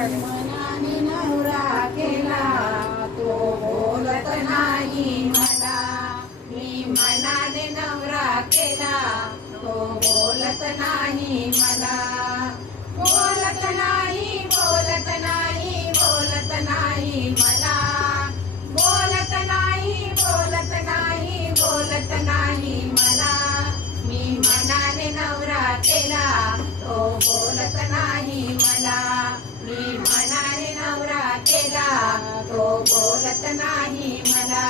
मनाने नवरा केला तो बोलत नाही मला. मी मनाने नवरा केला तो बोलत नाही मला. बोलत नाही बोलत नाही बोलत नाही मला. बोलत नाही बोलत नाही बोलत नाही मला. मी मनाने नवरा केला तो बोलत नाही मला. मी मनाने नवरा केला तो बोलत नाही मला.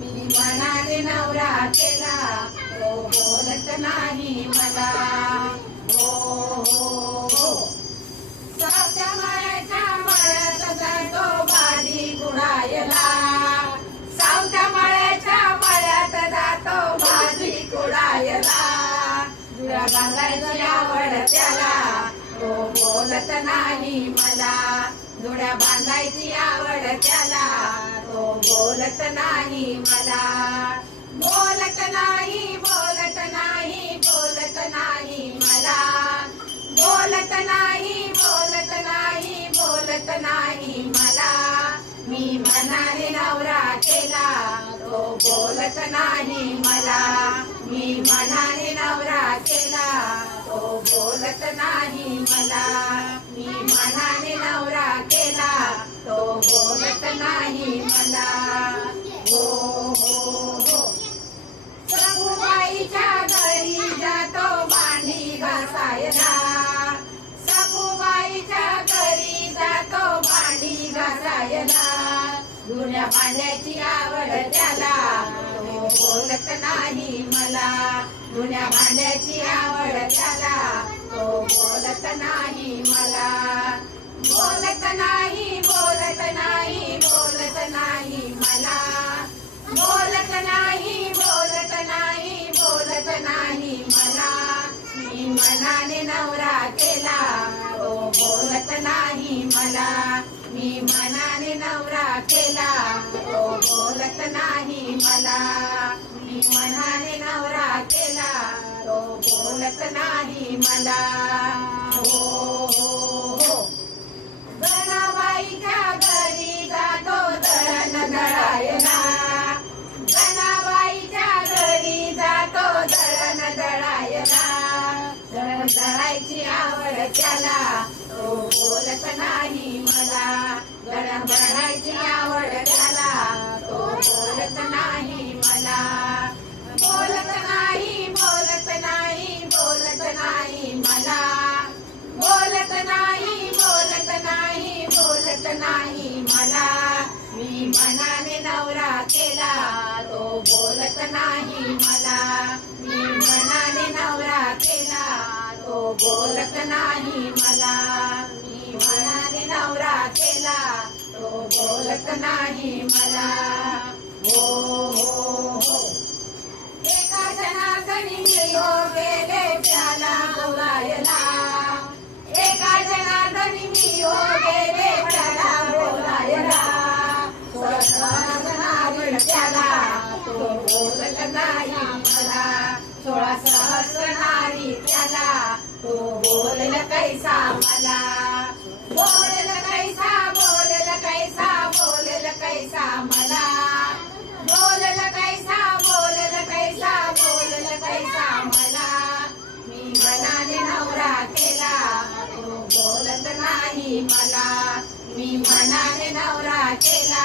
मी मनाने नवरा केला तो बोलत नाही मला. हो हो हो. सावत्या माळ्याच्या माळ्यात जातो बाजी कुडायला. सावत्या माळ्याच्या माळ्यात जातो बाजी कुडायला. जुळ्या बांधायची आवड त्याला तो बोलत नाही मला. जुड्या बांधायची आवड त्याला तो बोलत नाही मला. बोलत नाही बोलत नाही बोलत नाही मला. बोलत नाही बोलत नाही बोलत नाही मला. मी मनाने नवरा केला तो बोलत नाही मला. मी मनाने नवरा केला तो बोलत नाही मला. मी मनाने नवरा केला तो बोलत नाही मला. हो हो हो. सखूबाईच्या घरी जातो भांडी घासायला. सखूबाईच्या घरी जातो भांडी घासायला. जुन्या भांड्याची आवड त्याला तो बोलत नाही मला. जुन्या भांड्याची आवड त्याला तो बोलत नाही मला. बोलत नाही बोलत नाही बोलत नाही मला. बोलत नाही बोलत नाही बोलत नाही मला. मी मनाने नवरा केला तो बोलत नाही मला. मी मनाने नवरा केला तो बोलत नाही मला. मी मनाने नवरा केला तो बोलत नाही मला. हो हो हो. गणाबाईच्या घरी जातो दळण दळायला. गणाबाईच्या घरी जातो दळण दळायला. दळण दळायची आवड त्याला तो बोलत नाही मला. दळण दळायची आवड त्याला तो बोलत नाही मला. बोलत नाही बोलत नाही बोलत नाही मला. बोलत नाही बोलत नाही बोलत नाही मला. मी मनाने नवरा केला तो बोलत नाही मला. मी मनाने नवरा केला तो बोलत नाही मला. मी मनाने नवरा केला तो बोलत नाही मला. हो हो हो. एका जनार्दनी मिळो गेले त्याला बोलायला. एका जनार्दनी मिळो गेले त्याला बोलायला. सहस्रनारी त्याला तो बोलत नाही मला. 16 सहस्रनारी त्याला तो बोलल कैसा मला. बोलल कैसा बोलल कैसा बोलल कैसा मला. बोलल कैसा बोलल कैसा बोलल कैसा मला. मी मनाने नवरा केला तो बोलत नाही मला. मी मनाने नवरा केला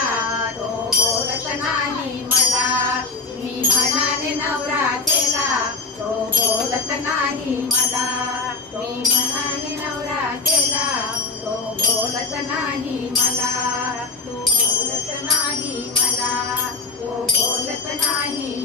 तो बोलत नाही मला. मी मनाने नवरा केला तो बोलत नाही मला. मी मनाने नवरा केला तो बोलत नाही मला. तो बोलत नाही मला. तो बोलत नाही